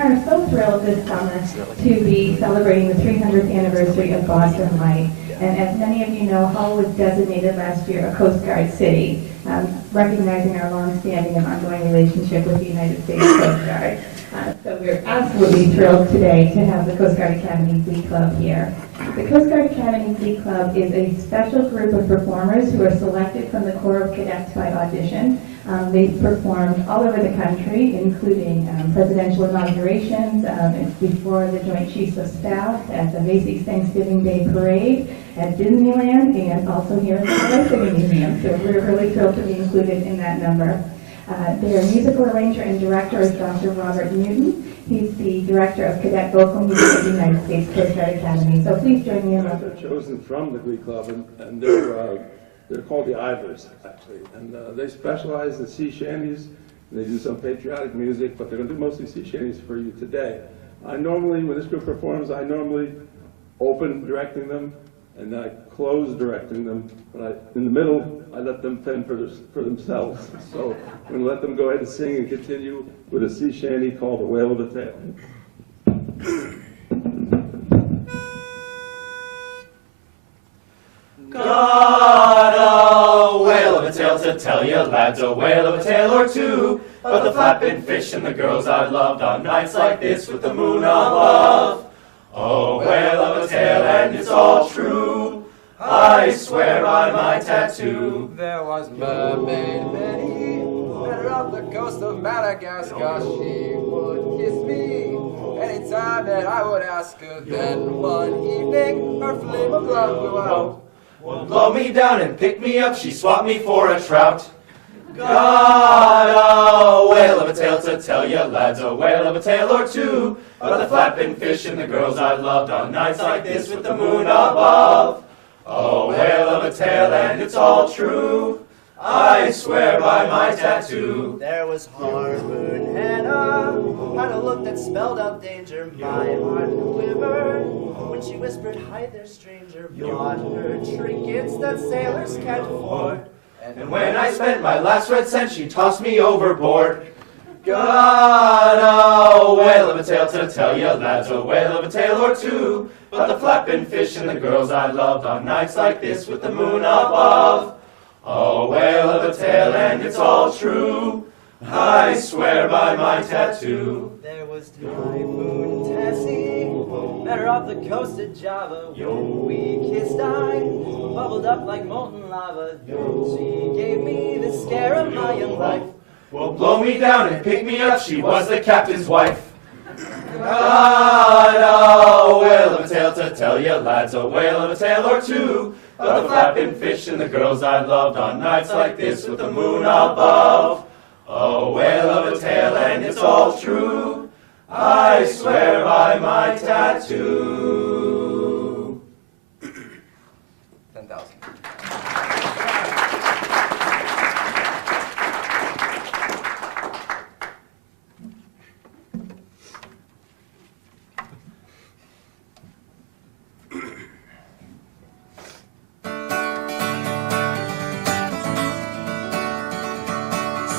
are so thrilled this summer to be celebrating the 300th anniversary of Boston Light. And as many of you know, Hull was designated last year a Coast Guard city, recognizing our long-standing and ongoing relationship with the United States Coast Guard. So we're absolutely thrilled today to have the Coast Guard Academy Glee Club here. The Coast Guard Academy Glee Club is a special group of performers who are selected from the Corps of Cadets by audition. They've performed all over the country, including presidential inaugurations, before the Joint Chiefs of Staff, at the Macy's Thanksgiving Day Parade, at Disneyland, and also here at the Bicycle Museum. So we're really thrilled to be included in that number. Their musical arranger and director is Dr. Robert Newton. He's the director of cadet vocal music at the United States Coast Guard Academy. So please join me in They're chosen from the Glee Club, and they're called the Ivors, actually. And they specialize in sea shanties. They do some patriotic music, but they're going to do mostly sea shanties for you today. When this group performs, I normally open directing them, and I close directing them. But in the middle, I let them fend for themselves. So I'm going to let them go ahead and sing and continue with a sea shanty called The Whale of a Tale. Got a whale of a tale to tell you, lads, a whale of a tale or two, about the flapping fish and the girls I loved on nights like this with the moon above. A whale of a tale, and it's all true, I swear by my tattoo. There was Mermaid Betty, met her off the coast of Madagascar. She would kiss me anytime that I would ask her. Then one evening, her flame of love blew out. Well, blow me down and pick me up, she swapped me for a trout. Got a whale of a tale to tell you, lads, a whale of a tale or two, about the flapping fish and the girls I loved on nights like this with the moon above. A whale of a tale, and it's all true, I swear by my tattoo. There was Harpoon Hannah, had a look that spelled out danger. My heart quivered when she whispered, "Hi there, stranger." Bought her trinkets that sailors can't afford. And when I spent my last red cent, she tossed me overboard. Got a whale of a tale to tell you, lads, a whale of a tale or two, about the flapping fish and the girls I loved on nights like this with the moon above. A whale of a tale, and it's all true, I swear by my tattoo. There was Typhoon Tessie, met her off the coast of Java. When we kissed, I bubbled up like molten lava. She gave me the scare of my young life. Well, blow me down and pick me up, she was the captain's wife. Got a whale of a tale to tell you, lads, a whale of a tale or two, about the flapping fish and the girls I loved on nights like this with the moon above. A whale of a tale, and it's all true, I swear by my tattoo. 10,000.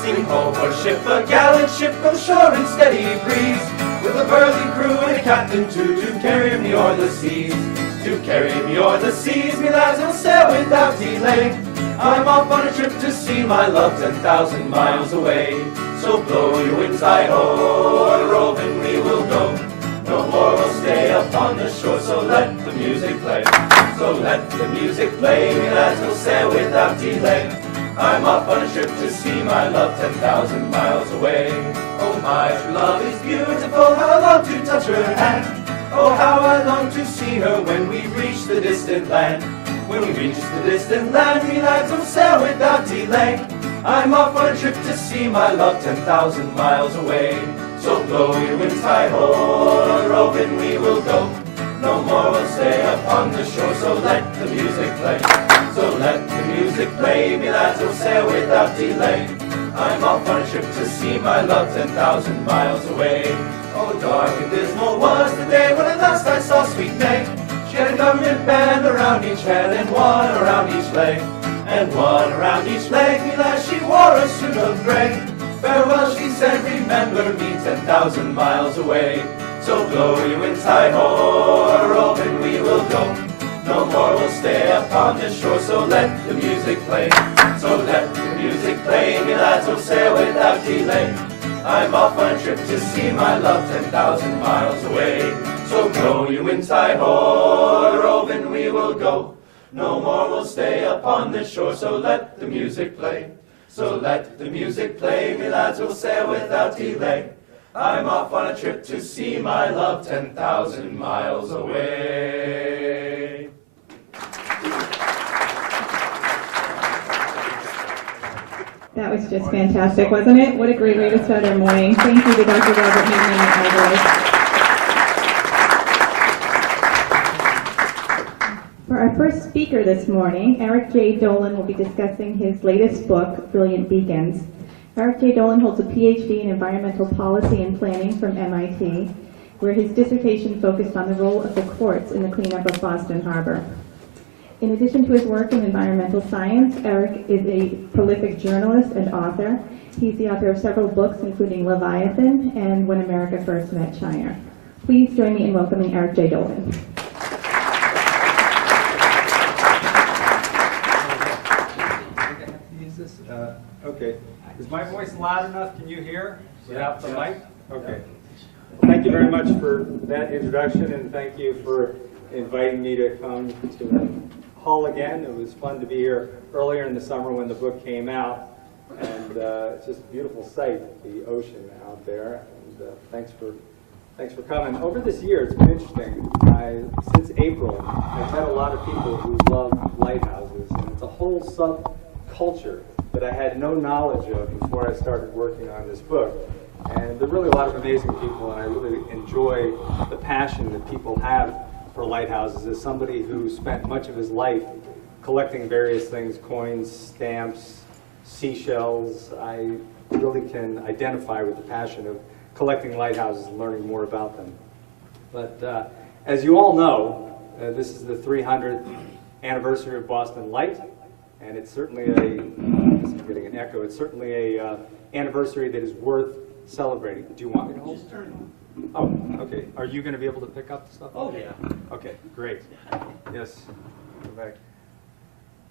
Sing ho for ship, a gallant ship from shore in steady breeze, with a burly crew and a captain to carry me o'er the seas. To carry me o'er the seas, me lads will sail without delay. I'm off on a trip to see my love 10,000 miles away. So blow your winds hi-ho, and roving we will go. No more we'll stay upon the shore, so let the music play. So let the music play, me lads will sail without delay. I'm off on a trip to see my love 10,000 miles away. Oh, my true love is beautiful, how I long to touch her hand. Oh, how I long to see her when we reach the distant land. When we reach the distant land, we lads will sail without delay. I'm off on a trip to see my love 10,000 miles away. So blow your winds hi-ho, roving we will go. No more we'll stay upon the shore, so let the music play. So let the music play, me lads will sail without delay. I'm off on a trip to see my love 10,000 miles away. Oh, dark and dismal was the day when at last I saw sweet May. She had a government band around each head and one around each leg. And one around each leg, me lads, she wore a suit of gray. Farewell, she said. and remember me 10,000 miles away. So blow you in Hi-ho, roving we will go. No more we'll stay upon this shore, so let the music play. So let the music play, me lads will sail without delay. I'm off on a trip to see my love 10,000 miles away. So blow you in Hi-ho, roving we will go. No more we'll stay upon this shore, so let the music play. So let the music play, me lads will sail without delay. I'm off on a trip to see my love 10,000 miles away. That was just fantastic, wasn't it? What a great way to start our morning. Thank you to Dr. Robert Newman and Alvarez. For our first speaker this morning, Eric J. Dolan will be discussing his latest book, Brilliant Beacons. Eric J. Dolan holds a PhD in environmental policy and planning from MIT, where his dissertation focused on the role of the courts in the cleanup of Boston Harbor. In addition to his work in environmental science, Eric is a prolific journalist and author. He's the author of several books, including Leviathan and When America First Met China. Please join me in welcoming Eric J. Dolan. Okay. Is my voice loud enough? Can you hear without the mic? Okay. Well, thank you very much for that introduction, and thank you for inviting me to come to the hall again. It was fun to be here earlier in the summer when the book came out, and it's just a beautiful sight, the ocean out there. And thanks for coming. Over this year, it's been interesting. Since April, I've met a lot of people who love lighthouses, and it's a whole subculture that I had no knowledge of before I started working on this book. And there are really a lot of amazing people, and I really enjoy the passion that people have for lighthouses. As somebody who spent much of his life collecting various things, coins, stamps, seashells, I really can identify with the passion of collecting lighthouses and learning more about them. But as you all know, this is the 300th anniversary of Boston Light, and it's certainly I'm getting an echo, it's certainly a anniversary that is worth celebrating. Do you want me to hold? Oh, okay. Are you going to be able to pick up the stuff? Oh, yeah. Okay, great. Yes. Go back.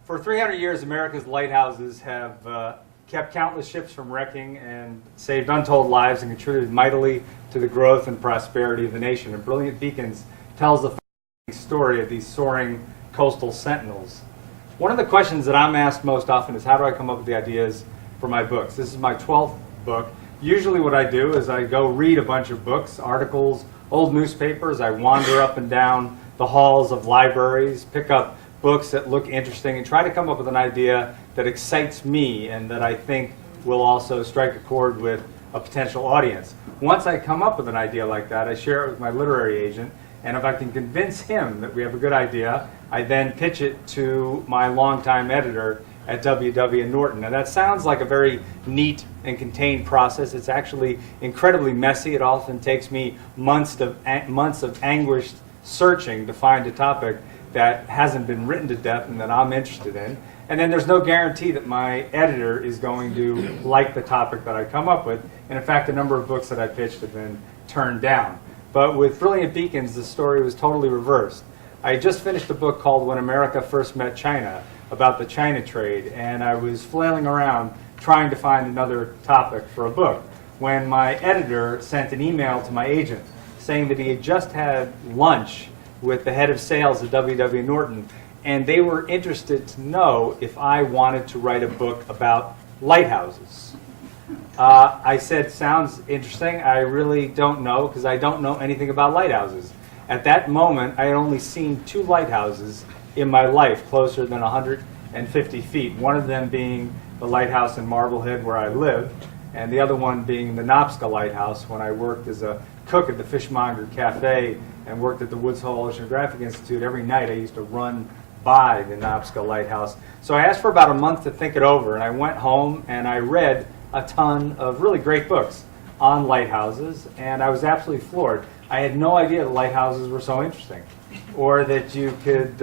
For 300 years, America's lighthouses have kept countless ships from wrecking and saved untold lives and contributed mightily to the growth and prosperity of the nation. And Brilliant Beacons tells the story of these soaring coastal sentinels. One of the questions that I'm asked most often is, how do I come up with the ideas for my books? This is my 12th book. Usually what I do is I go read a bunch of books, articles, old newspapers. I wander up and down the halls of libraries, pick up books that look interesting, and try to come up with an idea that excites me and that I think will also strike a chord with a potential audience. Once I come up with an idea like that, I share it with my literary agent, and if I can convince him that we have a good idea, I then pitch it to my longtime editor at W.W. Norton. Now that sounds like a very neat and contained process. It's actually incredibly messy. It often takes me months of anguished searching to find a topic that hasn't been written to death and that I'm interested in. And then there's no guarantee that my editor is going to like the topic that I come up with. And in fact, a number of books that I pitched have been turned down. But with Brilliant Beacons, the story was totally reversed. I just finished a book called When America First Met China, about the China trade, and I was flailing around trying to find another topic for a book when my editor sent an email to my agent saying that he had just had lunch with the head of sales at W.W. Norton, and they were interested to know if I wanted to write a book about lighthouses. I said, sounds interesting. I really don't know, because I don't know anything about lighthouses. At that moment, I had only seen 2 lighthouses in my life, closer than 150 feet. One of them being the lighthouse in Marblehead where I live, and the other one being the Nopska Lighthouse when I worked as a cook at the Fishmonger Cafe and worked at the Woods Hole Oceanographic Institute. Every night I used to run by the Nopska Lighthouse. So I asked for about a month to think it over, and I went home and I read a ton of really great books on lighthouses, and I was absolutely floored. I had no idea that lighthouses were so interesting, or that you could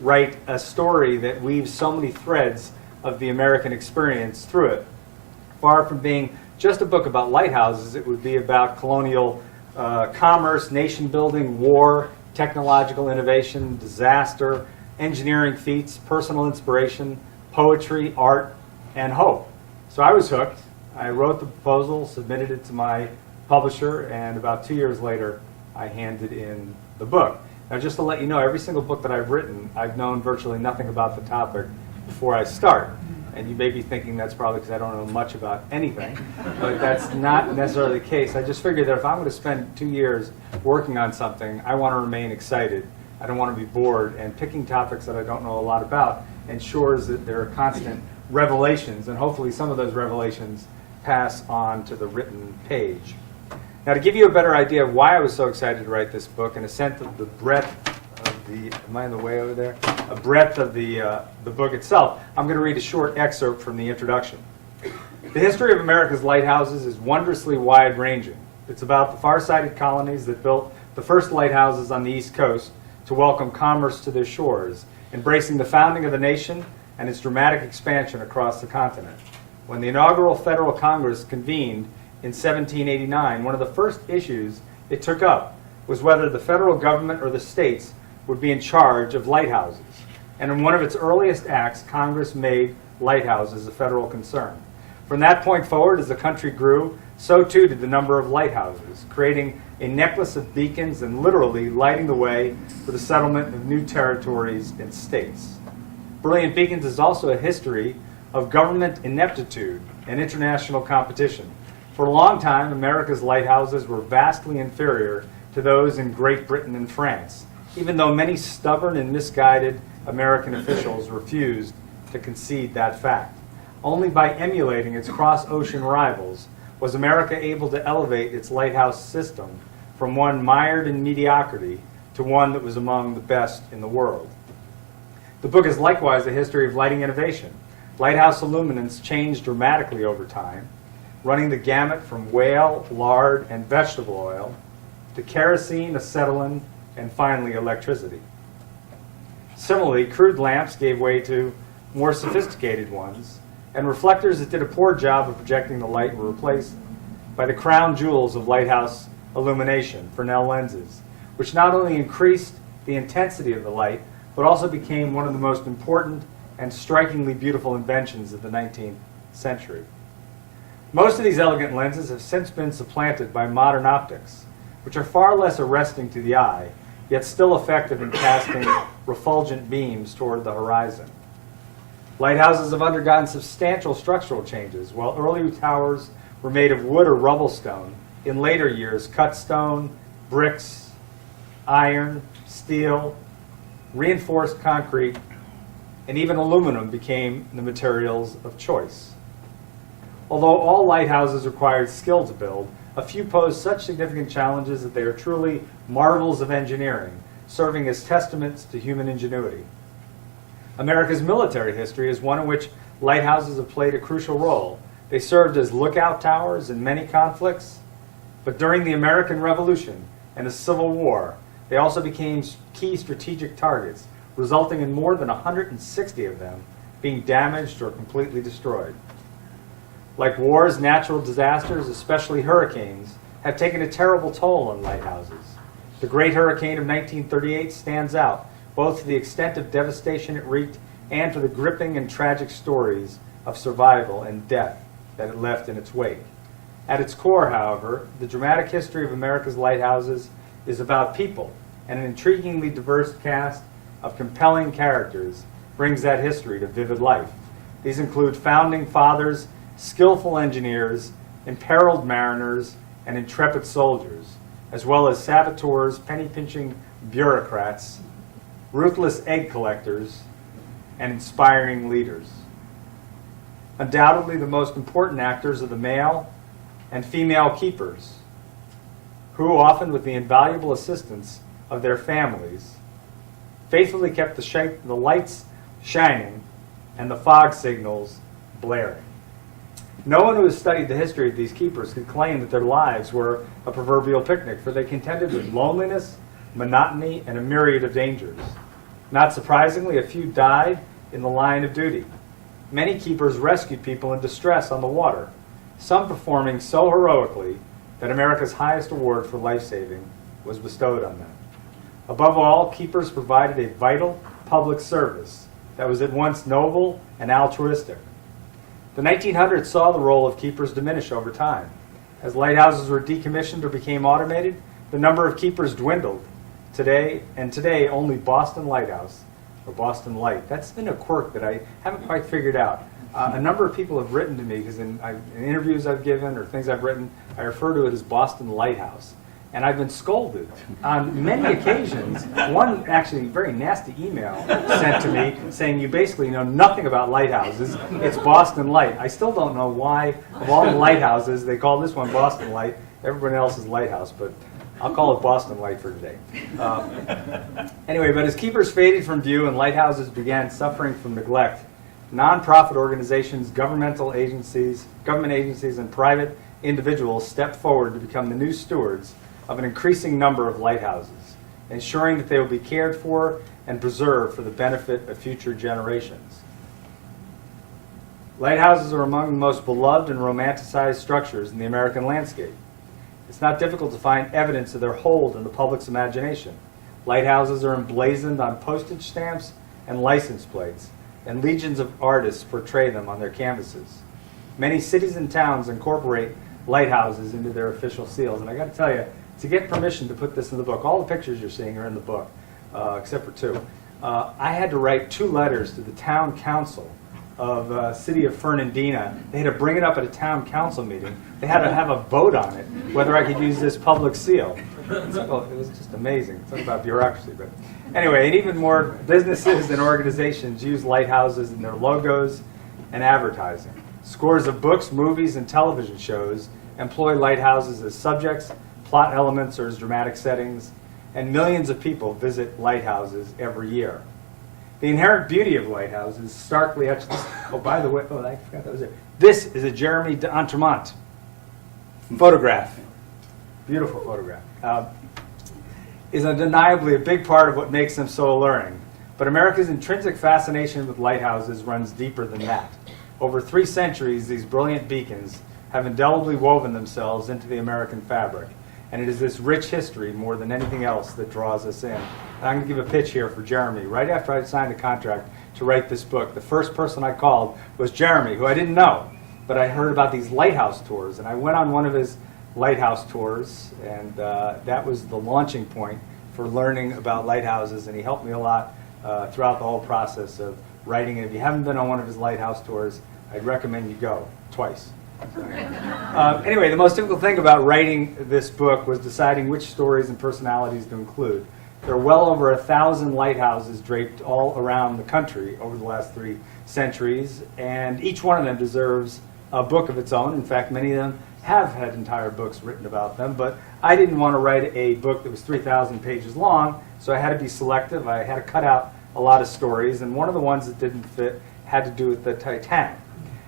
write a story that weaves so many threads of the American experience through it. Far from being just a book about lighthouses, it would be about colonial commerce, nation building, war, technological innovation, disaster, engineering feats, personal inspiration, poetry, art, and hope. So I was hooked. I wrote the proposal, submitted it to my publisher, and about 2 years later, I handed in the book. Now, just to let you know, every single book that I've written, I've known virtually nothing about the topic before I start. And you may be thinking that's probably because I don't know much about anything, but that's not necessarily the case. I just figured that if I'm going to spend 2 years working on something, I want to remain excited. I don't want to be bored, and picking topics that I don't know a lot about ensures that there are constant revelations, and hopefully some of those revelations pass on to the written page. Now, to give you a better idea of why I was so excited to write this book and a sense of the breadth of the, am I in the way over there? A breadth of the book itself, I'm going to read a short excerpt from the introduction. The history of America's lighthouses is wondrously wide-ranging. It's about the far-sighted colonies that built the first lighthouses on the East Coast to welcome commerce to their shores, embracing the founding of the nation and its dramatic expansion across the continent. When the inaugural Federal Congress convened in 1789, one of the first issues it took up was whether the federal government or the states would be in charge of lighthouses. And in one of its earliest acts, Congress made lighthouses a federal concern. From that point forward, as the country grew, so too did the number of lighthouses, creating a necklace of beacons and literally lighting the way for the settlement of new territories and states. Brilliant Beacons is also a history of government ineptitude and international competition. For a long time, America's lighthouses were vastly inferior to those in Great Britain and France, even though many stubborn and misguided American officials refused to concede that fact. Only by emulating its cross-ocean rivals was America able to elevate its lighthouse system from one mired in mediocrity to one that was among the best in the world. The book is likewise a history of lighting innovation. Lighthouse illuminants changed dramatically over time, running the gamut from whale, lard, and vegetable oil to kerosene, acetylene, and finally electricity. Similarly, crude lamps gave way to more sophisticated ones, and reflectors that did a poor job of projecting the light were replaced by the crown jewels of lighthouse illumination, Fresnel lenses, which not only increased the intensity of the light, but also became one of the most important and strikingly beautiful inventions of the 19th century. Most of these elegant lenses have since been supplanted by modern optics, which are far less arresting to the eye, yet still effective in casting refulgent beams toward the horizon. Lighthouses have undergone substantial structural changes. While early towers were made of wood or rubble stone, in later years, cut stone, bricks, iron, steel, reinforced concrete, and even aluminum became the materials of choice. Although all lighthouses required skill to build, a few posed such significant challenges that they are truly marvels of engineering, serving as testaments to human ingenuity. America's military history is one in which lighthouses have played a crucial role. They served as lookout towers in many conflicts, but during the American Revolution and the Civil War, they also became key strategic targets, resulting in more than 160 of them being damaged or completely destroyed. Like wars, natural disasters, especially hurricanes, have taken a terrible toll on lighthouses. The Great Hurricane of 1938 stands out, both for the extent of devastation it wreaked and for the gripping and tragic stories of survival and death that it left in its wake. At its core, however, the dramatic history of America's lighthouses is about people, and an intriguingly diverse cast of compelling characters brings that history to vivid life. These include founding fathers, skillful engineers, imperiled mariners, and intrepid soldiers, as well as saboteurs, penny-pinching bureaucrats, ruthless egg collectors, and inspiring leaders. Undoubtedly, the most important actors are the male and female keepers, who, often with the invaluable assistance of their families, faithfully kept the lights shining and the fog signals blaring. No one who has studied the history of these keepers could claim that their lives were a proverbial picnic, for they contended with loneliness, monotony, and a myriad of dangers. Not surprisingly, a few died in the line of duty. Many keepers rescued people in distress on the water, some performing so heroically that America's highest award for life-saving was bestowed on them. Above all, keepers provided a vital public service that was at once noble and altruistic. The 1900s saw the role of keepers diminish over time. As lighthouses were decommissioned or became automated, the number of keepers dwindled. Today only Boston Lighthouse, or Boston Light. That's been a quirk that I haven't quite figured out. A number of people have written to me, because in interviews I've given or things I've written, I refer to it as Boston Lighthouse. And I've been scolded on many occasions. One actually very nasty email sent to me saying, you basically know nothing about lighthouses. It's Boston Light. I still don't know why, of all the lighthouses, they call this one Boston Light. Everyone else is Lighthouse, but I'll call it Boston Light for today. Anyway, but as keepers faded from view and lighthouses began suffering from neglect, nonprofit organizations, government agencies, and private individuals stepped forward to become the new stewards of an increasing number of lighthouses, ensuring that they will be cared for and preserved for the benefit of future generations. Lighthouses are among the most beloved and romanticized structures in the American landscape. It's not difficult to find evidence of their hold in the public's imagination. Lighthouses are emblazoned on postage stamps and license plates, and legions of artists portray them on their canvases. Many cities and towns incorporate lighthouses into their official seals, and I got to tell you, to get permission to put this in the book, all the pictures you're seeing are in the book, except for two. I had to write 2 letters to the town council of city of Fernandina. They had to bring it up at a town council meeting. They had to have a vote on it, whether I could use this public seal. Well, it was just amazing. Talk about bureaucracy. But anyway, and even more businesses and organizations use lighthouses in their logos and advertising. Scores of books, movies, and television shows employ lighthouses as subjects, plot elements, or as dramatic settings, and millions of people visit lighthouses every year. The inherent beauty of lighthouses is starkly etched. Oh, by the way, I forgot that was there. This is a Jeremy d'Entremont photograph. Beautiful photograph. Is undeniably a big part of what makes them so alluring. But America's intrinsic fascination with lighthouses runs deeper than that. Over 3 centuries, these brilliant beacons have indelibly woven themselves into the American fabric. And it is this rich history, more than anything else, that draws us in. And I'm going to give a pitch here for Jeremy. Right after I signed a contract to write this book, the first person I called was Jeremy, who I didn't know. But I heard about these lighthouse tours, and I went on one of his lighthouse tours, and that was the launching point for learning about lighthouses, and he helped me a lot throughout the whole process of writing it. If you haven't been on one of his lighthouse tours, I'd recommend you go twice. Anyway, the most difficult thing about writing this book was deciding which stories and personalities to include. There are well over 1,000 lighthouses draped all around the country over the last 3 centuries, and each one of them deserves a book of its own. In fact, many of them have had entire books written about them, but I didn't want to write a book that was 3,000 pages long, so I had to be selective. I had to cut out a lot of stories, and one of the ones that didn't fit had to do with the Titanic.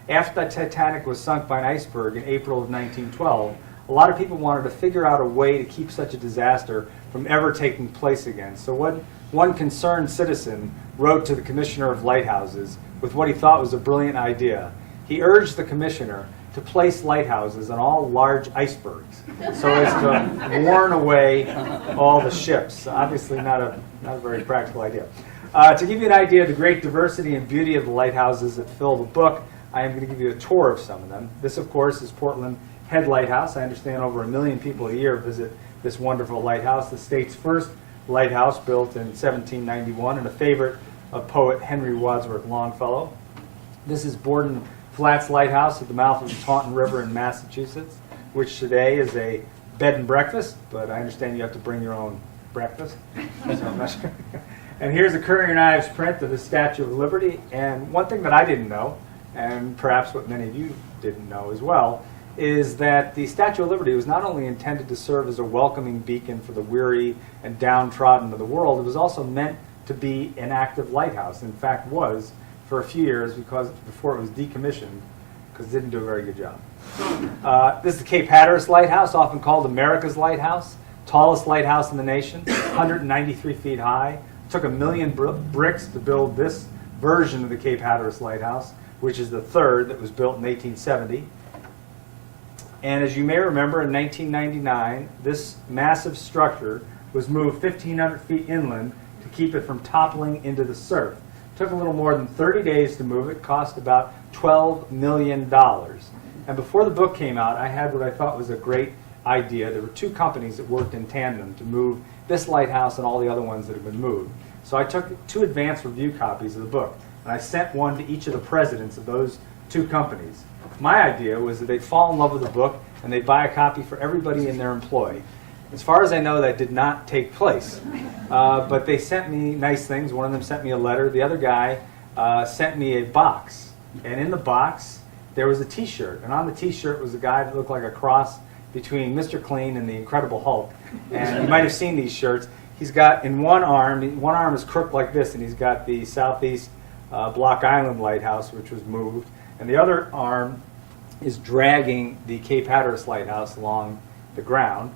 After the Titanic was sunk by an iceberg in April of 1912, a lot of people wanted to figure out a way to keep such a disaster from ever taking place again. So one concerned citizen wrote to the Commissioner of Lighthouses with what he thought was a brilliant idea. He urged the commissioner to place lighthouses on all large icebergs so as to warn away all the ships. Obviously not a very practical idea. To give you an idea of the great diversity and beauty of the lighthouses that fill the book, I am going to give you a tour of some of them. This, of course, is Portland Head Lighthouse. I understand over 1 million people a year visit this wonderful lighthouse, the state's first lighthouse, built in 1791, and a favorite of poet Henry Wadsworth Longfellow. This is Borden Flats Lighthouse at the mouth of the Taunton River in Massachusetts, which today is a bed and breakfast, but I understand you have to bring your own breakfast. So I'm not sure. And here's a Currier and Ives print of the Statue of Liberty. And one thing that I didn't know, and perhaps what many of you didn't know as well, is that the Statue of Liberty was not only intended to serve as a welcoming beacon for the weary and downtrodden of the world, it was also meant to be an active lighthouse. In fact, was for a few years before it was decommissioned, because it didn't do a very good job. This is the Cape Hatteras Lighthouse, often called America's Lighthouse, tallest lighthouse in the nation, 193 feet high. It took 1 million bricks to build this version of the Cape Hatteras Lighthouse, which is the third that was built in 1870. And as you may remember, in 1999, this massive structure was moved 1,500 feet inland to keep it from toppling into the surf. It took a little more than 30 days to move it, cost about $12 million. And before the book came out, I had what I thought was a great idea. There were two companies that worked in tandem to move this lighthouse and all the other ones that have been moved. So I took 2 advance review copies of the book, and I sent one to each of the presidents of those 2 companies. My idea was that they'd fall in love with the book and they'd buy a copy for everybody in their employ. As far as I know, that did not take place. But they sent me nice things. One of them sent me a letter. The other guy sent me a box. And in the box, there was a T-shirt. And on the T-shirt was a guy that looked like a cross between Mr. Clean and the Incredible Hulk. And you might have seen these shirts. He's got in one arm is crooked like this, and he's got the Southeast Block Island Lighthouse, which was moved. And the other arm is dragging the Cape Hatteras Lighthouse along the ground.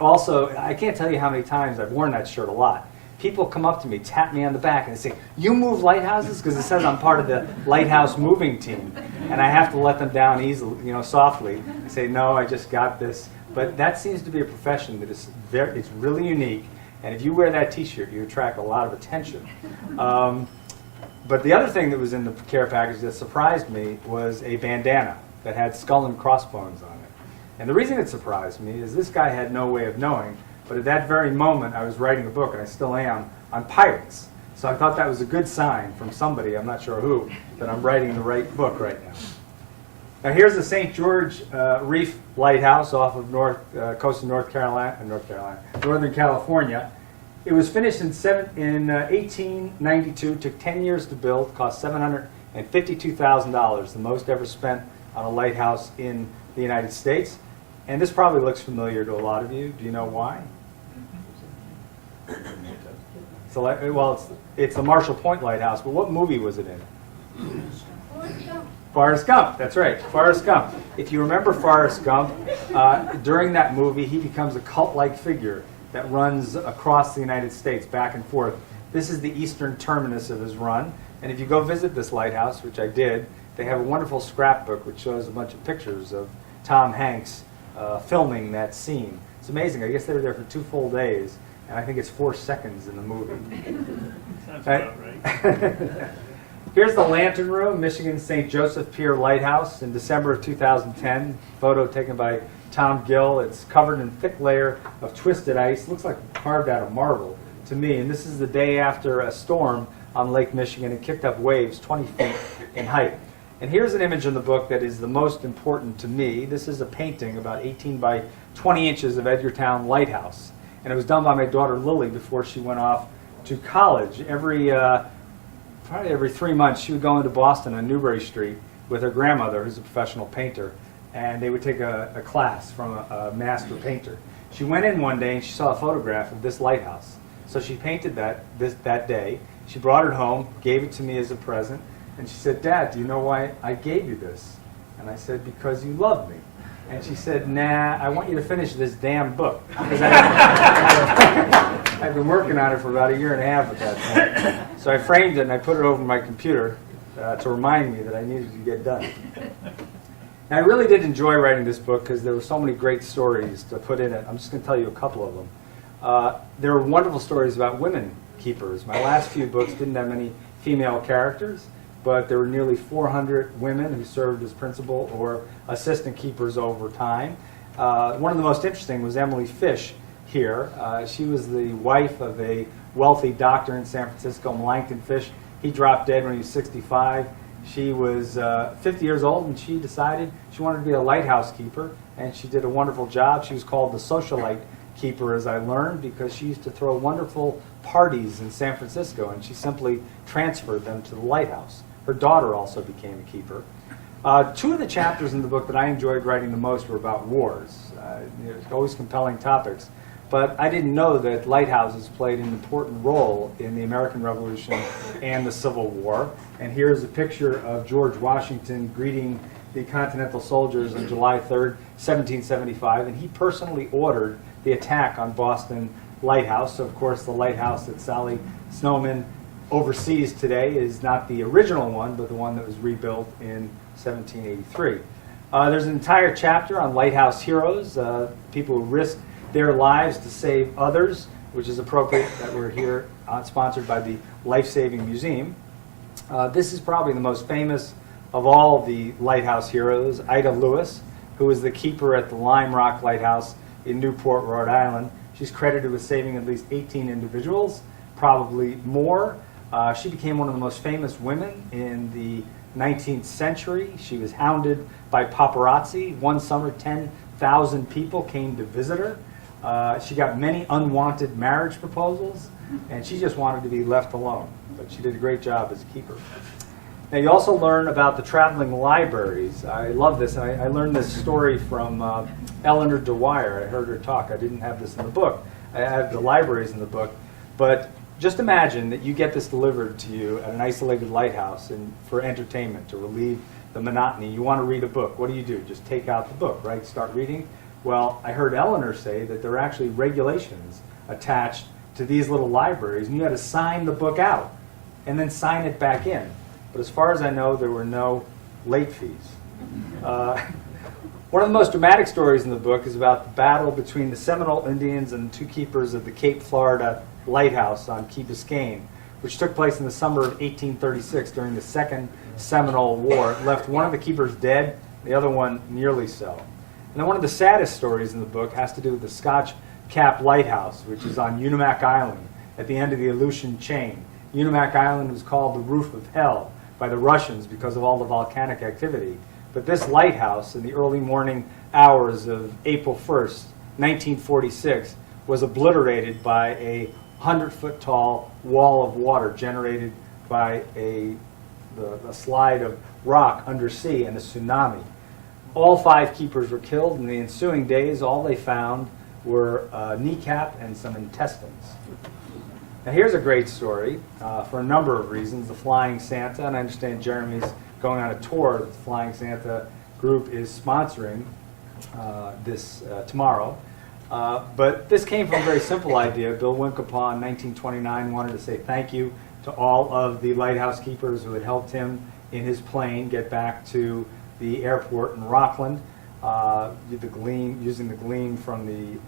Also, I can't tell you how many times I've worn that shirt a lot. People come up to me, tap me on the back, and they say, "You move lighthouses?" Because it says I'm part of the lighthouse moving team. And I have to let them down easily, softly. I say, "No, I just got this." But that seems to be a profession that is it's really unique. And if you wear that T-shirt, you attract a lot of attention. But the other thing that was in the care package that surprised me was a bandana that had skull and crossbones on it. And the reason it surprised me is this guy had no way of knowing, but at that very moment I was writing a book, and I still am, on pirates. So I thought that was a good sign from somebody, I'm not sure who, that I'm writing the right book right now. Now here's the St. George Reef Lighthouse off of coast of Northern California. It was finished in 1892, took 10 years to build, cost $752,000, the most ever spent on a lighthouse in the United States. And this probably looks familiar to a lot of you. Do you know why? It's the Marshall Point Lighthouse, but what movie was it in? Forrest Gump, that's right, Forrest Gump. If you remember Forrest Gump, during that movie he becomes a cult-like figure that runs across the United States, back and forth. This is the eastern terminus of his run, and if you go visit this lighthouse, which I did, they have a wonderful scrapbook which shows a bunch of pictures of Tom Hanks filming that scene. It's amazing. I guess they were there for 2 full days, and I think it's 4 seconds in the movie. Sounds about right. Here's the Lantern Room, Michigan St. Joseph Pier Lighthouse in December of 2010. Photo taken by Tom Gill. It's covered in a thick layer of twisted ice. Looks like carved out of marble to me. And this is the day after a storm on Lake Michigan. It kicked up waves 20 feet in height. And here's an image in the book that is the most important to me. This is a painting about 18 by 20 inches of Edgartown Lighthouse. And it was done by my daughter Lily before she went off to college. Probably every 3 months she would go into Boston on Newbury Street with her grandmother, who's a professional painter, and they would take a class from a master painter. She went in one day and she saw a photograph of this lighthouse. So she painted that day. She brought it home, gave it to me as a present, and she said, "Dad, do you know why I gave you this?" And I said, "Because you love me." And she said, "Nah, I want you to finish this damn book." Because I've been working on it for about 1.5 years at that point. So I framed it and I put it over my computer to remind me that I needed to get done. Now, I really did enjoy writing this book because there were so many great stories to put in it. I'm just going to tell you a couple of them. There were wonderful stories about women keepers. My last few books didn't have many female characters, but there were nearly 400 women who served as principal or assistant keepers over time. One of the most interesting was Emily Fish here. She was the wife of a wealthy doctor in San Francisco, Langton Fish. He dropped dead when he was 65. She was 50 years old, and she decided she wanted to be a lighthouse keeper, and she did a wonderful job. She was called the socialite keeper, as I learned, because she used to throw wonderful parties in San Francisco, and she simply transferred them to the lighthouse. Her daughter also became a keeper. 2 of the chapters in the book that I enjoyed writing the most were about wars. Always compelling topics. But I didn't know that lighthouses played an important role in the American Revolution and the Civil War. And here's a picture of George Washington greeting the Continental soldiers on July 3rd, 1775. And he personally ordered the attack on Boston Lighthouse. So, of course, the lighthouse that Sally Snowman oversees today is not the original one, but the one that was rebuilt in 1783. There's an entire chapter on lighthouse heroes, people who risk their lives to save others, which is appropriate that we're here sponsored by the Life Saving Museum. This is probably the most famous of all the lighthouse heroes, Ida Lewis, who was the keeper at the Lime Rock Lighthouse in Newport, Rhode Island. She's credited with saving at least 18 individuals, probably more. She became one of the most famous women in the 19th century. She was hounded by paparazzi. One summer, 10,000 people came to visit her. She got many unwanted marriage proposals, and she just wanted to be left alone. But she did a great job as a keeper. Now, you also learn about the traveling libraries. I love this, and I learned this story from Eleanor Dwyer. I heard her talk. I didn't have this in the book. I have the libraries in the book. But just imagine that you get this delivered to you at an isolated lighthouse and for entertainment, to relieve the monotony. You want to read a book. What do? Just take out the book, right? Start reading. Well, I heard Eleanor say that there are actually regulations attached to these little libraries, and you had to sign the book out and then sign it back in. But as far as I know, there were no late fees. One of the most dramatic stories in the book is about the battle between the Seminole Indians and the two keepers of the Cape Florida Lighthouse on Key Biscayne, which took place in the summer of 1836 during the Second Seminole War. It left one of the keepers dead, the other one nearly so. And then one of the saddest stories in the book has to do with the Scotch Cap Lighthouse, which is on Unimak Island at the end of the Aleutian chain. Unimak Island was called the Roof of Hell by the Russians because of all the volcanic activity. But this lighthouse, in the early morning hours of April 1st, 1946, was obliterated by a 100-foot tall wall of water generated by a slide of rock undersea and a tsunami. All 5 keepers were killed. In the ensuing days, all they found were a kneecap and some intestines. Now here's a great story for a number of reasons. The Flying Santa, and I understand Jeremy's going on a tour that the Flying Santa group is sponsoring this tomorrow. But this came from a very simple idea. Bill Winkelpaw in 1929 wanted to say thank you to all of the lighthouse keepers who had helped him in his plane get back to the airport in Rockland, using the gleam from the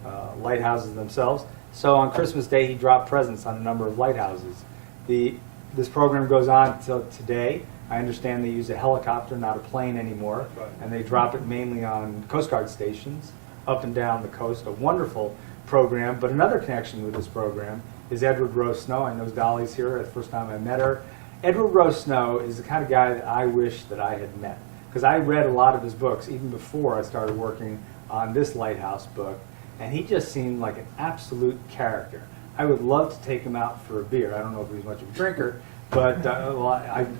lighthouses themselves. So on Christmas Day, he dropped presents on a number of lighthouses. This program goes on until today. I understand they use a helicopter, not a plane anymore, and they drop it mainly on Coast Guard stations up and down the coast. A wonderful program, but another connection with this program is Edward Rose Snow. I know Dolly's here. The first time I met her. Edward Rose Snow is the kind of guy that I wish that I had met, because I read a lot of his books even before I started working on this Lighthouse book, and he just seemed like an absolute character. I would love to take him out for a beer. I don't know if he's much of a drinker, but well,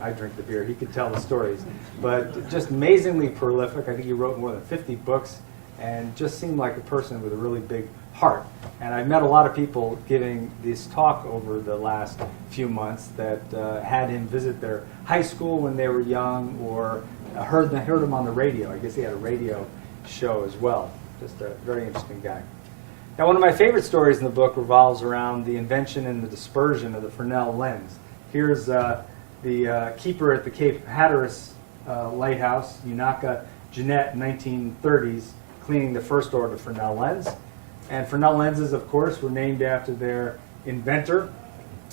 I drink the beer. He could tell the stories. But just amazingly prolific. I think he wrote more than 50 books and just seemed like a person with a really big heart. And I've met a lot of people giving this talk over the last few months that had him visit their high school when they were young, or heard him on the radio. I guess he had a radio show as well. Just a very interesting guy. Now, one of my favorite stories in the book revolves around the invention and the dispersion of the Fresnel lens. Here's the keeper at the Cape Hatteras Lighthouse, Unaka Jeanette, 1930s, cleaning the first order Fresnel lens. And Fresnel lenses, of course, were named after their inventor,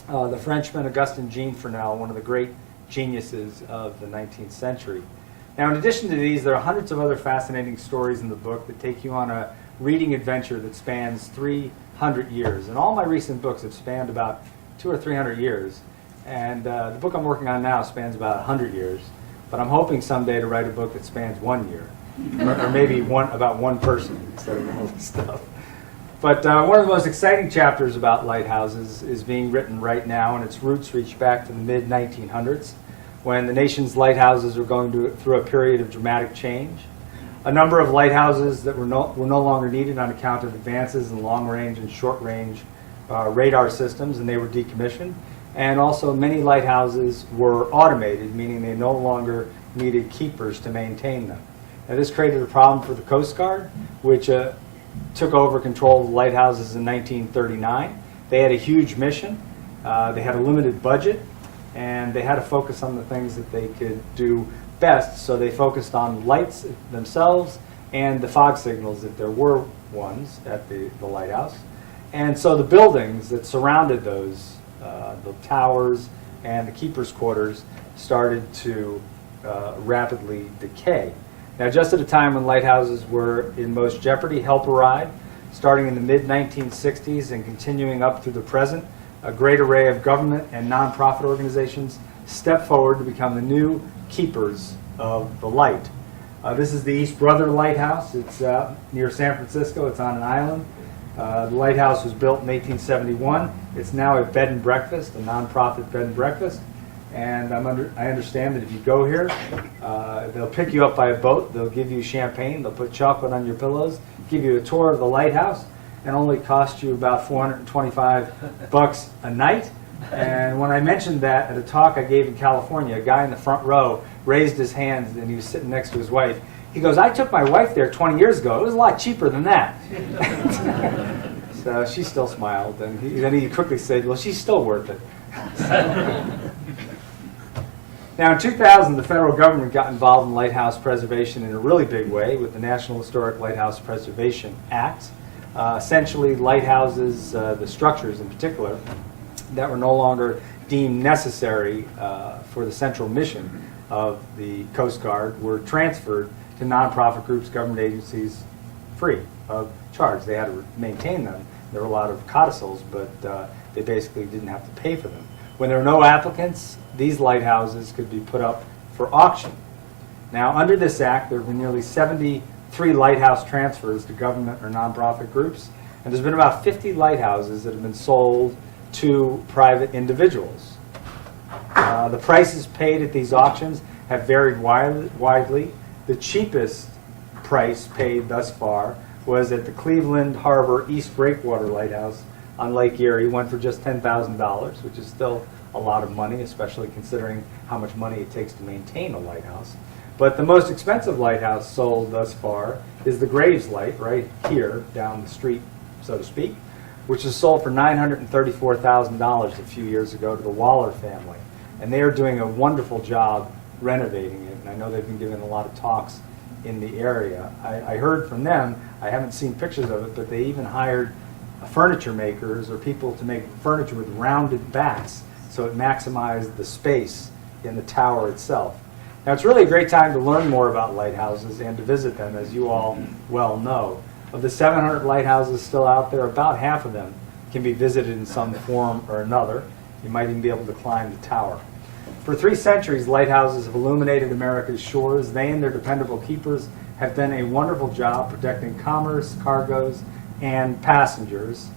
the Frenchman Augustin Jean Fresnel, one of the great geniuses of the 19th century. Now, in addition to these, there are hundreds of other fascinating stories in the book that take you on a reading adventure that spans 300 years. And all my recent books have spanned about 200 or 300 years. And the book I'm working on now spans about 100 years. But I'm hoping someday to write a book that spans 1 year, or maybe about one person instead of all this stuff. But one of the most exciting chapters about lighthouses is being written right now, and its roots reach back to the mid-1900s, when the nation's lighthouses were going through a period of dramatic change. A number of lighthouses that were no longer needed on account of advances in long-range and short-range radar systems, and they were decommissioned. And also many lighthouses were automated, meaning they no longer needed keepers to maintain them. Now, this created a problem for the Coast Guard, which took over control of the lighthouses in 1939. They had a huge mission, they had a limited budget, and they had to focus on the things that they could do best, so they focused on lights themselves and the fog signals, if there were ones at the lighthouse. And so the buildings that surrounded those, the towers and the keeper's quarters, started to rapidly decay. Now, just at a time when lighthouses were in most jeopardy, help arrived, starting in the mid-1960s and continuing up through the present. A great array of government and nonprofit organizations stepped forward to become the new keepers of the light. This is the East Brother Lighthouse. It's near San Francisco. It's on an island. The lighthouse was built in 1871. It's now a bed and breakfast, a nonprofit bed and breakfast. And I understand that if you go here, they'll pick you up by a boat. They'll give you champagne. They'll put chocolate on your pillows, give you a tour of the lighthouse, and only cost you about $425 a night. And when I mentioned that at a talk I gave in California, a guy in the front row raised his hands, and he was sitting next to his wife. He goes, "I took my wife there 20 years ago. It was a lot cheaper than that." So she still smiled, and then he quickly said, "Well, she's still worth it." Now, in 2000, the federal government got involved in lighthouse preservation in a really big way with the National Historic Lighthouse Preservation Act. Essentially, lighthouses, the structures in particular, that were no longer deemed necessary for the central mission of the Coast Guard were transferred to nonprofit groups, government agencies, free of charge. They had to maintain them. There were a lot of codicils, but they basically didn't have to pay for them. When there were no applicants, these lighthouses could be put up for auction. Now, under this act, there have been nearly 73 lighthouse transfers to government or nonprofit groups, and there's been about 50 lighthouses that have been sold to private individuals. The prices paid at these auctions have varied widely. The cheapest price paid thus far was at the Cleveland Harbor East Breakwater Lighthouse on Lake Erie. Went for just $10,000, which is still a lot of money, especially considering how much money it takes to maintain a lighthouse. But the most expensive lighthouse sold thus far is the Graves Light, right here down the street, so to speak, which was sold for $934,000 a few years ago to the Waller family. And they are doing a wonderful job renovating it, and I know they've been giving a lot of talks in the area. I heard from them, I haven't seen pictures of it, but they even hired furniture makers or people to make furniture with rounded backs so it maximized the space in the tower itself. Now, it's really a great time to learn more about lighthouses and to visit them, as you all well know. Of the 700 lighthouses still out there, about half of them can be visited in some form or another. You might even be able to climb the tower. For 3 centuries, lighthouses have illuminated America's shores. They and their dependable keepers have done a wonderful job protecting commerce, cargoes, and passengers.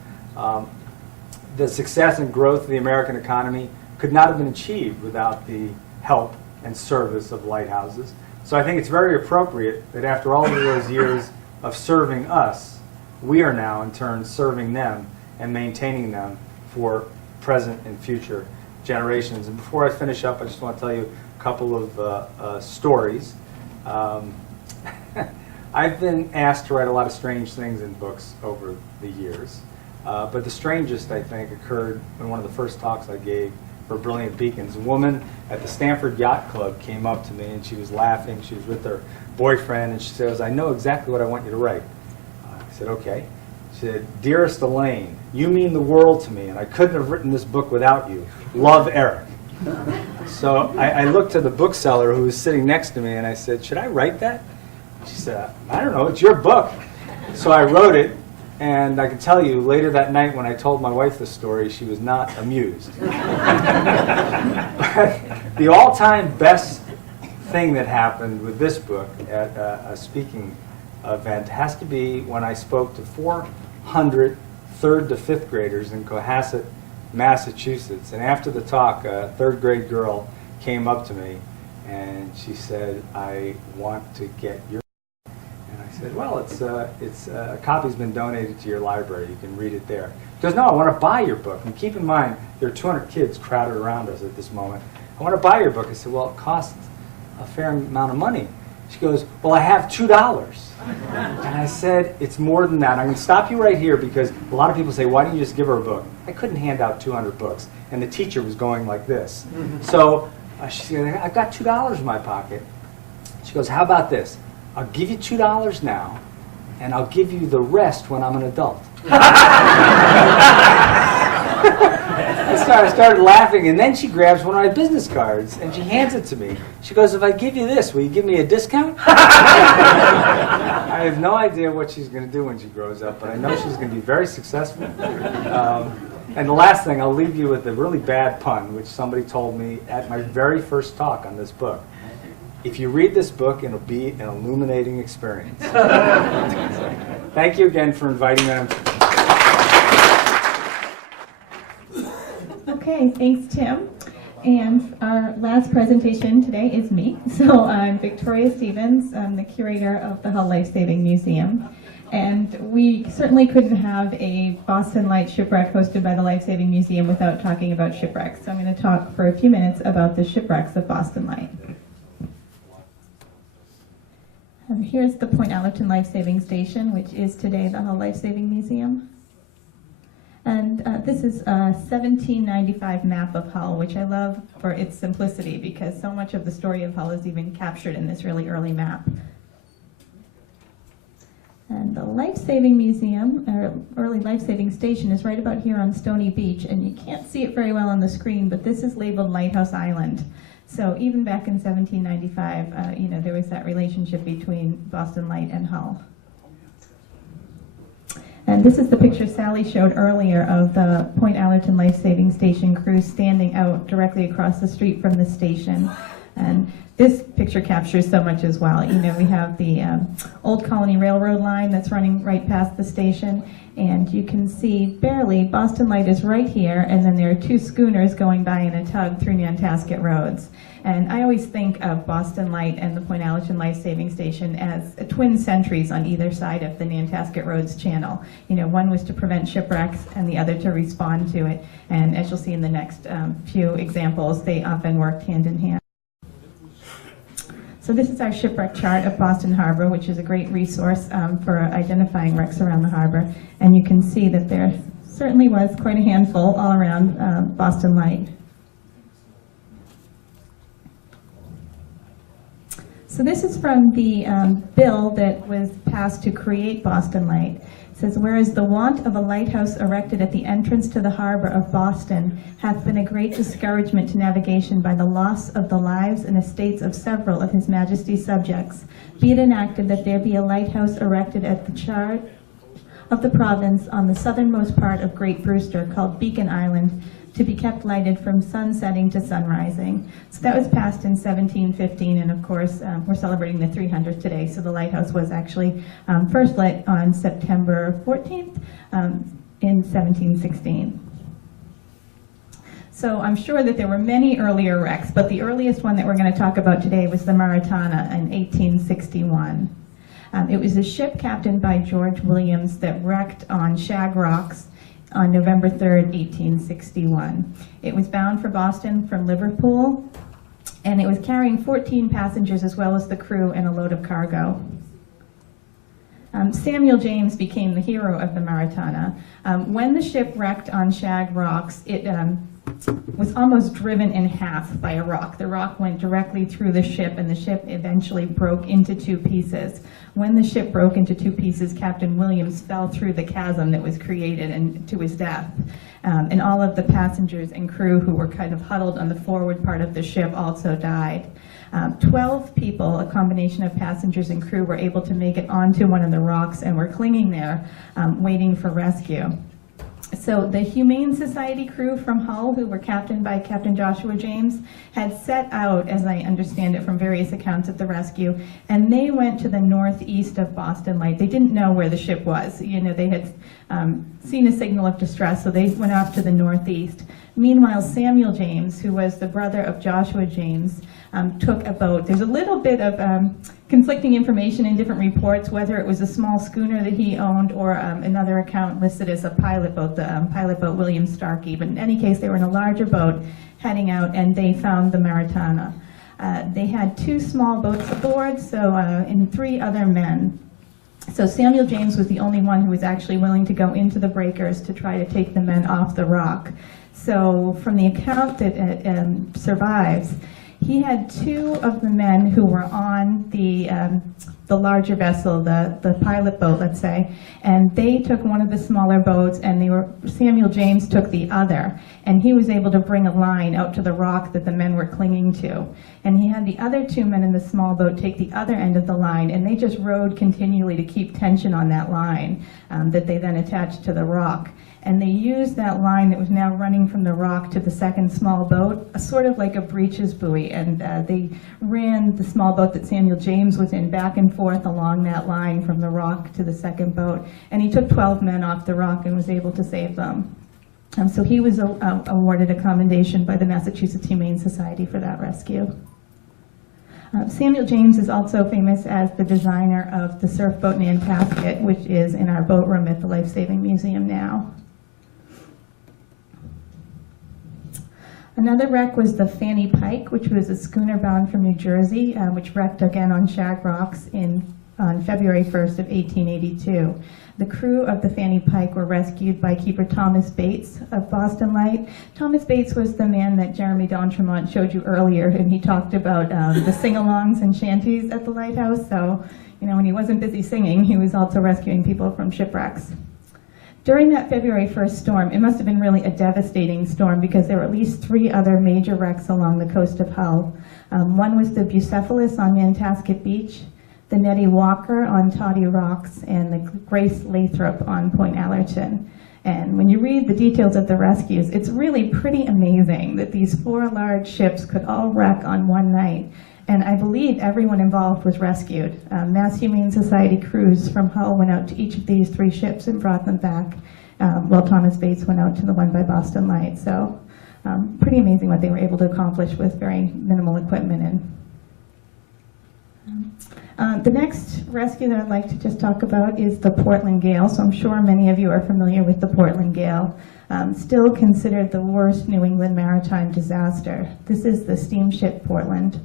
The success and growth of the American economy could not have been achieved without the help and service of lighthouses. So I think it's very appropriate that after all of those years of serving us, we are now in turn serving them and maintaining them for present and future generations. And before I finish up, I just want to tell you a couple of stories. I've been asked to write a lot of strange things in books over the years, but the strangest, I think, occurred in one of the first talks I gave for Brilliant Beacons. A woman at the Stanford Yacht Club came up to me, and she was laughing. She was with her boyfriend, and she says, "I know exactly what I want you to write." I said, "Okay." She said, "Dearest Elaine, you mean the world to me, and I couldn't have written this book without you. Love, Eric." So I looked to the bookseller who was sitting next to me, and I said, "Should I write that?" She said, "I don't know, it's your book." So I wrote it, and I can tell you, later that night when I told my wife the story, she was not amused. But the all-time best thing that happened with this book at a speaking event has to be when I spoke to 400 3rd to 5th graders in Cohasset, Massachusetts. And after the talk, a 3rd grade girl came up to me, and she said, "I want to get your..." And I said, "Well, a copy's been donated to your library. You can read it there." She goes, "No, I want to buy your book." And keep in mind, there are 200 kids crowded around us at this moment. "I want to buy your book." I said, "Well, it costs a fair amount of money." She goes, "Well, I have $2. And I said, "It's more than that. I'm going to stop you right here because a lot of people say, why don't you just give her a book?" I couldn't hand out 200 books, and the teacher was going like this. So she said, "I've got $2 in my pocket." She goes, how about this? I'll give you $2 now, and I'll give you the rest when I'm an adult. I started laughing, and then she grabs one of my business cards, and she hands it to me. She goes, if I give you this, will you give me a discount? I have no idea what she's going to do when she grows up, but I know she's going to be very successful. And the last thing, I'll leave you with a really bad pun, which somebody told me at my very first talk on this book. If you read this book, it'll be an illuminating experience. Thank you again for inviting me. Okay, thanks, Tim. And our last presentation today is me. So I'm Victoria Stevens. I'm the curator of the Hull Life Saving Museum. And we certainly couldn't have a Boston Light shipwreck hosted by the Life Saving Museum without talking about shipwrecks. So I'm going to talk for a few minutes about the shipwrecks of Boston Light. Here's the Point Allerton Life Saving Station, which is today the Hull Life Saving Museum. And this is a 1795 map of Hull, which I love for its simplicity because so much of the story of Hull is even captured in this really early map. And the Life Saving Museum, or early Life Saving Station, is right about here on Stony Beach, and you can't see it very well on the screen, but this is labeled Lighthouse Island. So even back in 1795, there was that relationship between Boston Light and Hull. And this is the picture Sally showed earlier of the Point Allerton Life Saving Station crew standing out directly across the street from the station. And this picture captures so much as well. We have the Old Colony Railroad line that's running right past the station, and you can see barely Boston Light is right here, and then there are two schooners going by in a tug through Nantasket roads. And I always think of Boston Light and the Point Allerton Life Saving Station as twin sentries on either side of the Nantasket Roads channel. One was to prevent shipwrecks and the other to respond to it. And as you'll see in the next few examples, they often worked hand in hand. So this is our shipwreck chart of Boston Harbor, which is a great resource for identifying wrecks around the harbor. And you can see that there certainly was quite a handful all around Boston Light. So this is from the bill that was passed to create Boston Light. It says, whereas the want of a lighthouse erected at the entrance to the harbor of Boston hath been a great discouragement to navigation by the loss of the lives and estates of several of his Majesty's subjects, be it enacted that there be a lighthouse erected at the chart of the province on the southernmost part of Great Brewster, called Beacon Island, to be kept lighted from sunsetting to sunrising. So that was passed in 1715, and of course we're celebrating the 300th today, so the lighthouse was actually first lit on September 14th in 1716. So I'm sure that there were many earlier wrecks, but the earliest one that we're going to talk about today was the Maritana in 1861. It was a ship captained by George Williams that wrecked on Shag Rocks on November 3rd, 1861. It was bound for Boston from Liverpool, and it was carrying 14 passengers as well as the crew and a load of cargo. Samuel James became the hero of the Maritana. When the ship wrecked on Shag Rocks, it was almost driven in half by a rock. The rock went directly through the ship, and the ship eventually broke into two pieces. When the ship broke into two pieces, Captain Williams fell through the chasm that was created and to his death. And all of the passengers and crew who were kind of huddled on the forward part of the ship also died. 12 people, a combination of passengers and crew, were able to make it onto one of the rocks and were clinging there, waiting for rescue. So the Humane Society crew from Hull, who were captained by Captain Joshua James, had set out, as I understand it from various accounts at the rescue, and they went to the northeast of Boston Light. They didn't know where the ship was. They had seen a signal of distress, so they went off to the northeast. Meanwhile, Samuel James, who was the brother of Joshua James, took a boat. There's a little bit of conflicting information in different reports, whether it was a small schooner that he owned or another account listed as a pilot boat, the pilot boat William Starkey. But in any case, they were in a larger boat heading out, and they found the Maritana. They had 2 small boats aboard, and 3 other men. So Samuel James was the only one who was actually willing to go into the breakers to try to take the men off the rock. So from the account that survives, He had two of the men who were on the larger vessel, the pilot boat, let's say, and they took one of the smaller boats, and Samuel James took the other, and he was able to bring a line out to the rock that the men were clinging to. And he had the other two men in the small boat take the other end of the line, and they just rowed continually to keep tension on that line that they then attached to the rock. And they used that line that was now running from the rock to the second small boat, sort of like a breeches buoy, and they ran the small boat that Samuel James was in back and forth along that line from the rock to the second boat. And he took 12 men off the rock and was able to save them. So he was awarded a commendation by the Massachusetts Humane Society for that rescue. Samuel James is also famous as the designer of the surf boat Nantasket, which is in our boat room at the Life Saving Museum now. Another wreck was the Fanny Pike, which was a schooner bound from New Jersey, which wrecked again on Shag Rocks on February 1st of 1882. The crew of the Fanny Pike were rescued by keeper Thomas Bates of Boston Light. Thomas Bates was the man that Jeremy D'Entremont showed you earlier, and he talked about the sing-alongs and shanties at the lighthouse. So, when he wasn't busy singing, he was also rescuing people from shipwrecks. During that February 1st storm, it must have been really a devastating storm because there were at least 3 other major wrecks along the coast of Hull. One was the Bucephalus on Nantasket Beach, the Nettie Walker on Toddy Rocks, and the Grace Lathrop on Point Allerton. And when you read the details of the rescues, it's really pretty amazing that these 4 large ships could all wreck on one night. And I believe everyone involved was rescued. Mass Humane Society crews from Hull went out to each of these 3 ships and brought them back, while Thomas Bates went out to the one by Boston Light. So pretty amazing what they were able to accomplish with very minimal equipment. The next rescue that I'd like to just talk about is the Portland Gale. So I'm sure many of you are familiar with the Portland Gale. Still considered the worst New England maritime disaster. This is the steamship Portland.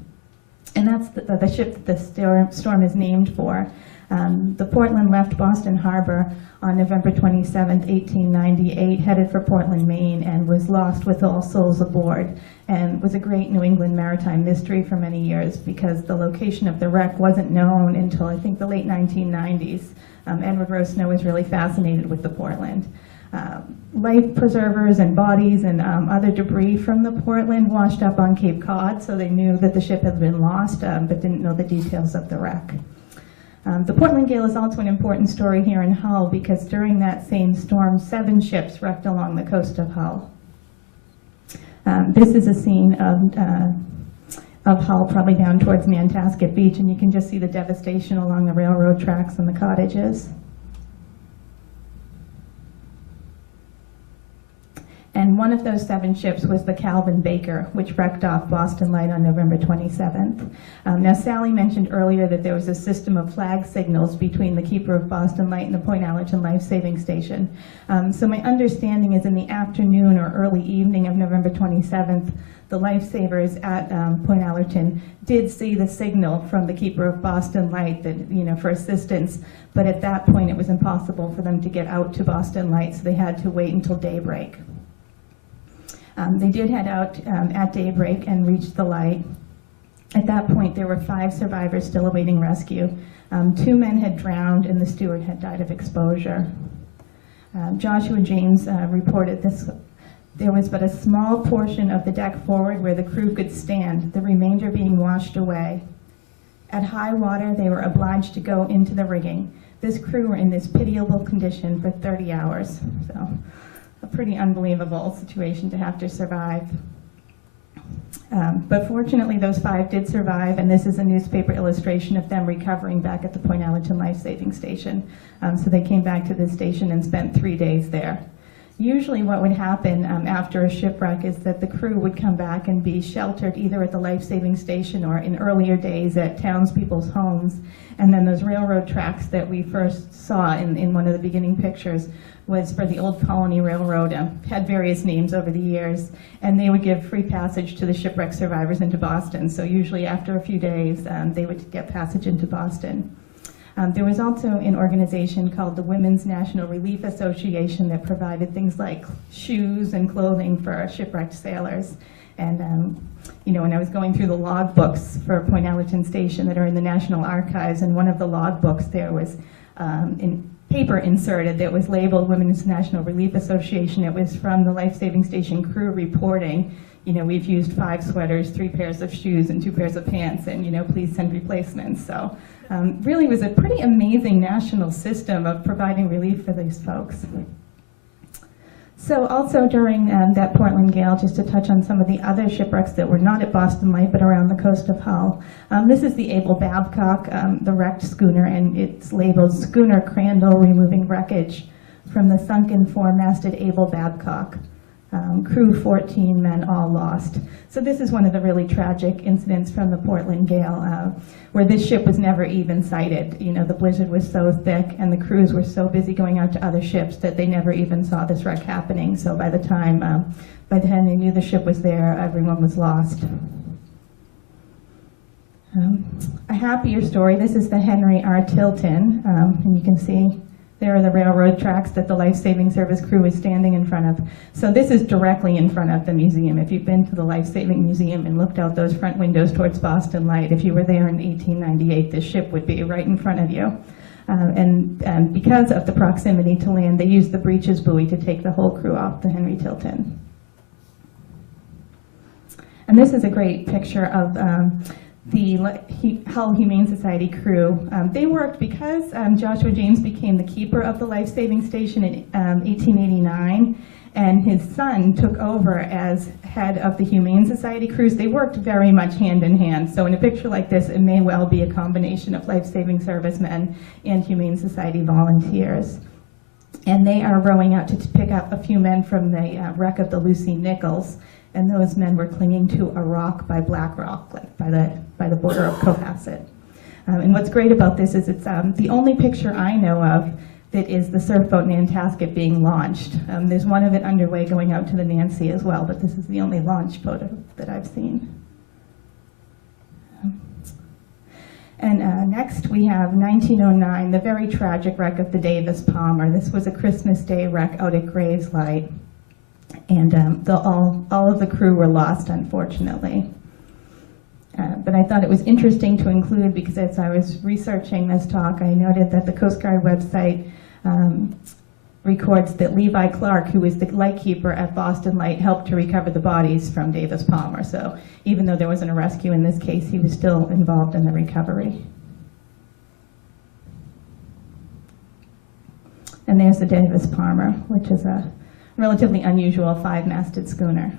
And that's the ship that the storm is named for. The Portland left Boston Harbor on November 27, 1898, headed for Portland, Maine, and was lost with all souls aboard, and was a great New England maritime mystery for many years because the location of the wreck wasn't known until I think the late 1990s. Edward Rowe Snow was really fascinated with the Portland. Life preservers and bodies and other debris from the Portland washed up on Cape Cod, so they knew that the ship had been lost, but didn't know the details of the wreck. The Portland Gale is also an important story here in Hull because during that same storm, 7 ships wrecked along the coast of Hull. This is a scene of Hull, probably down towards Nantasket Beach, and you can just see the devastation along the railroad tracks and the cottages. And one of those 7 ships was the Calvin Baker, which wrecked off Boston Light on November 27th. Now, Sally mentioned earlier that there was a system of flag signals between the keeper of Boston Light and the Point Allerton Life Saving Station. So my understanding is in the afternoon or early evening of November 27th, the lifesavers at Point Allerton did see the signal from the keeper of Boston Light that, for assistance, but at that point it was impossible for them to get out to Boston Light, so they had to wait until daybreak. They did head out at daybreak and reached the light. At that point, there were 5 survivors still awaiting rescue. 2 men had drowned and the steward had died of exposure. Joshua James reported this. There was but a small portion of the deck forward where the crew could stand, the remainder being washed away. At high water, they were obliged to go into the rigging. This crew were in this pitiable condition for 30 hours. So, a pretty unbelievable situation to have to survive. But fortunately, those 5 did survive, and this is a newspaper illustration of them recovering back at the Point Allerton Life Saving Station. So they came back to this station and spent 3 days there. Usually what would happen after a shipwreck is that the crew would come back and be sheltered either at the life saving station or in earlier days at townspeople's homes. And then those railroad tracks that we first saw in one of the beginning pictures was for the Old Colony Railroad, had various names over the years, and they would give free passage to the shipwreck survivors into Boston. So usually after a few days, they would get passage into Boston. There was also an organization called the Women's National Relief Association that provided things like shoes and clothing for shipwrecked sailors. And you know, when I was going through the log books for Point Allerton Station that are in the National Archives, and one of the log books there was in paper inserted that was labeled Women's National Relief Association. It was from the Life Saving Station crew reporting, you know, we've used 5 sweaters, 3 pairs of shoes, and 2 pairs of pants, and, you know, please send replacements. So really was a pretty amazing national system of providing relief for these folks. So also during that Portland gale, just to touch on some of the other shipwrecks that were not at Boston Light but around the coast of Hull. This is the Abel Babcock, the wrecked schooner, and it's labeled Schooner Crandall Removing Wreckage from the sunken 4-masted Abel Babcock. Crew 14 men all lost. So this is one of the really tragic incidents from the Portland gale where this ship was never even sighted. You know, the blizzard was so thick and the crews were so busy going out to other ships that they never even saw this wreck happening. So by the time they knew the ship was there, everyone was lost. A happier story, this is the Henry R. Tilton, and you can see there are the railroad tracks that the Life Saving Service crew is standing in front of. So this is directly in front of the museum. If you've been to the Life Saving Museum and looked out those front windows towards Boston Light, if you were there in 1898, this ship would be right in front of you. And because of the proximity to land, they used the breeches buoy to take the whole crew off the Henry Tilton. And this is a great picture of the Hull Humane Society crew. They worked because Joshua James became the keeper of the Life Saving Station in 1889, and his son took over as head of the Humane Society crews. They worked very much hand in hand. So in a picture like this, it may well be a combination of Life Saving Servicemen and Humane Society volunteers. And they are rowing out to pick up a few men from the wreck of the Lucy Nichols. And those men were clinging to a rock by Black Rock, like by the border of Cohasset. And what's great about this is it's the only picture I know of that is the surf boat Nantasket being launched. There's one of it underway going out to the Nancy as well, but this is the only launch photo that I've seen. And next we have 1909, the very tragic wreck of the Davis Palmer. This was a Christmas Day wreck out at Graves Light. And all of the crew were lost, unfortunately. But I thought it was interesting to include because as I was researching this talk, I noted that the Coast Guard website records that Levi Clark, who was the lightkeeper at Boston Light, helped to recover the bodies from Davis Palmer. So even though there wasn't a rescue in this case, he was still involved in the recovery. And there's the Davis Palmer, which is a relatively unusual 5-masted schooner.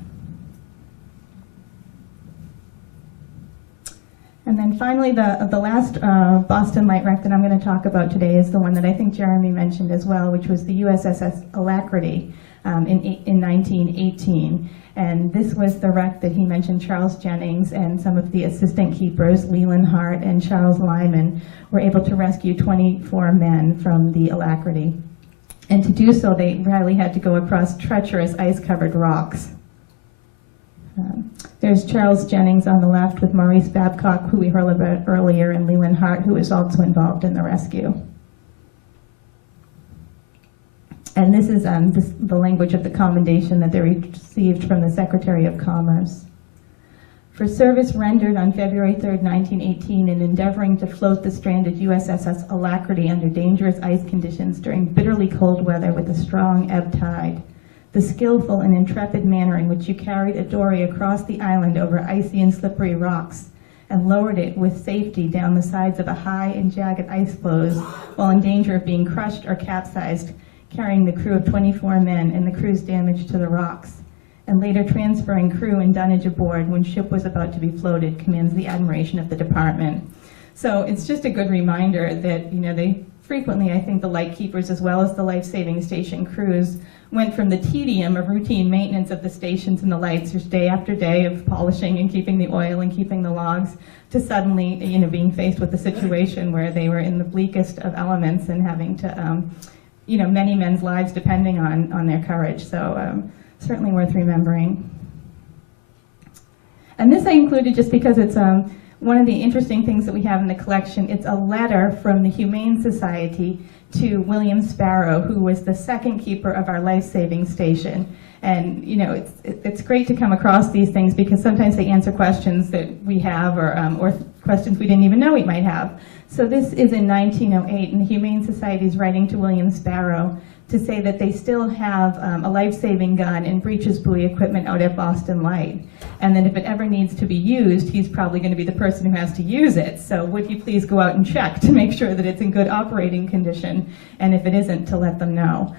And then finally, the last Boston Light wreck that I'm going to talk about today is the one that I think Jeremy mentioned as well, which was the USS Alacrity in 1918. And this was the wreck that he mentioned. Charles Jennings and some of the assistant keepers, Leland Hart and Charles Lyman, were able to rescue 24 men from the Alacrity. And to do so, they rarely had to go across treacherous ice-covered rocks. There's Charles Jennings on the left with Maurice Babcock, who we heard about earlier, and Leland Hart, who was also involved in the rescue. And this is the language of the commendation that they received from the Secretary of Commerce. For service rendered on February 3rd, 1918 in endeavoring to float the stranded USS Alacrity under dangerous ice conditions during bitterly cold weather with a strong ebb tide, the skillful and intrepid manner in which you carried a dory across the island over icy and slippery rocks and lowered it with safety down the sides of a high and jagged ice floes while in danger of being crushed or capsized, carrying the crew of 24 men and the crew's damage to the rocks, and later transferring crew and dunnage aboard when ship was about to be floated, commands the admiration of the department. So it's just a good reminder that, you know, they frequently, I think the lightkeepers as well as the life-saving station crews went from the tedium of routine maintenance of the stations and the lights, just day after day of polishing and keeping the oil and keeping the logs, to suddenly, you know, being faced with a situation where they were in the bleakest of elements and having to, you know, many men's lives depending on their courage. So certainly worth remembering. And this I included just because it's one of the interesting things that we have in the collection, it's a letter from the Humane Society to William Sparrow, who was the second keeper of our life-saving station. And you know, it's great to come across these things because sometimes they answer questions that we have or questions we didn't even know we might have. So this is in 1908, and the Humane Society is writing to William Sparrow to say that they still have a life-saving gun and breeches buoy equipment out at Boston Light. And that if it ever needs to be used, he's probably going to be the person who has to use it. So would you please go out and check to make sure that it's in good operating condition, and if it isn't, to let them know.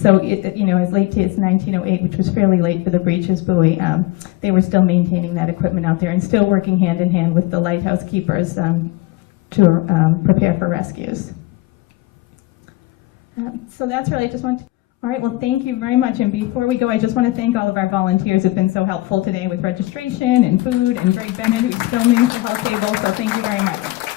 So you know, as late as 1908, which was fairly late for the breeches buoy, they were still maintaining that equipment out there and still working hand in hand with the lighthouse keepers to prepare for rescues. So that's really, I just want to, all right, well, thank you very much. And before we go, I just want to thank all of our volunteers who've been so helpful today with registration and food, and Greg Bennett, who's filming the whole table, so thank you very much.